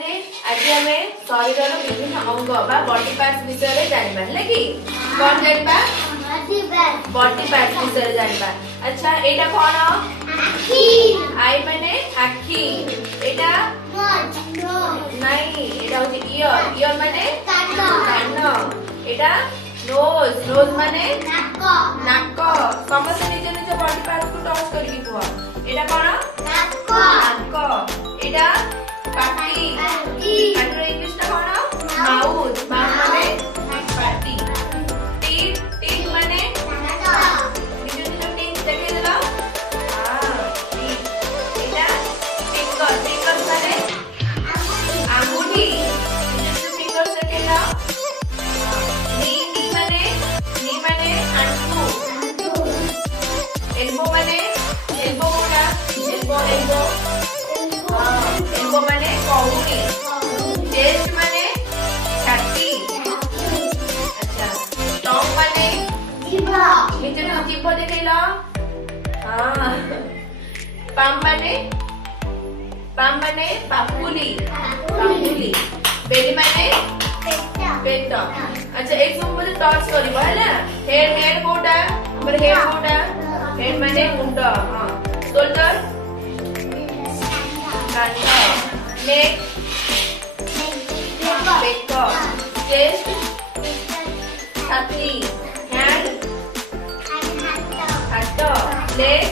छात्री आज आम शरीर विभिन्न अंग बॉडी पार्ट्स विषय जानवा है कि कौन जानवा बॉडी पार्ट्स विषय जानवा। अच्छा एटा कौन आई माने आखि एटा नहीं एटा होची ईयर ईयर माने कान एटा नोज नोज माने नाक समस्त निज निज बॉडी पार्ट्स को टच करके कुह एटा कौन नाक एटा पाटी पाटीर इंग्लिश टा कौन माउथ माउथ माने पाटी टीथ टीथ माने निज निज टीथ देखे देला हां टीथ एटा फिंगर फिंगर माने अंगूठी निज निज फिंगर देखेला नी माने आंटू एल्बो माने एल्बो कोना एल्बो एल्बो एल्बो माने कौड़ी चेस्ट माने छाती। अच्छा टंग माने जीभ नीचे में जीभ देखेला हां पाम माने पापुली पापुली बेली माने पेट। अच्छा एक सब मुझे टच करिबो हैला हेड हेड कोटा हमर हेड कोटा हेड माने मुंड हां शोल्डर कांधा नेक बेक चेस्ट छाती हैंड हाथ लेग